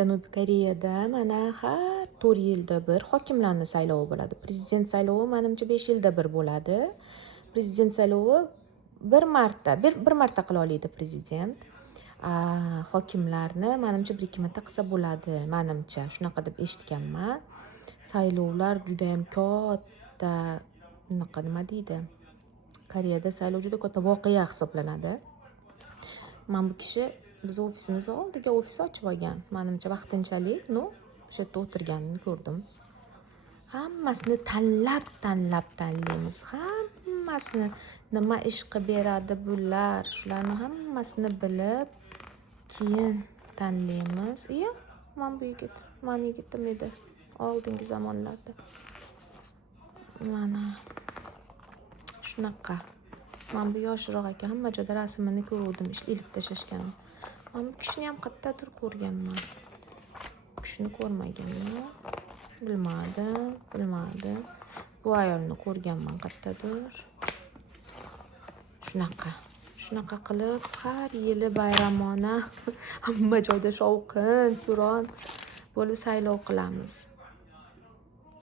Janubiy Koreyada mana har 4 yilda bir hokimlarni saylovi bo'ladi. Prezident saylovi menimcha 5 yilda bir bo'ladi. Prezident saylovi bir marta qila oladi prezident. Hokimlarni menimcha 1-2 marta qilsa bo'ladi, menimcha. Shunaqa deb eshitganman. Saylovlar juda ham katta, nima deydi? Koreyada saylov juda katta voqea hisoblanadi. Mana bu kishi biz ofisimiz oldiga ofis ochib olgan. Menimcha vaqtinchalik, o'sha yerda o'tirganini ko'rdim. Hammasini tanlaymiz. Hammasini nima ish qilib beradi bular, shularni hammasini bilib keyin tanlaymiz. Mana bu yigit, meni yigitim edi oldingi zamonlarda. Mana shunaqa. Mana bu yoshroq aka, hamma joyda rasmini ko'rdim, ilib tashlashgan. Mana bu kishini ham qayerdadir ko'rganman. Kishini ko'rmaganman. Bilmadim. Bu ayolni ko'rganman qayerdadir. Shunaqa qilib har yili bayramona hamma joyda shovqin, suron bo'lib saylov qilamiz.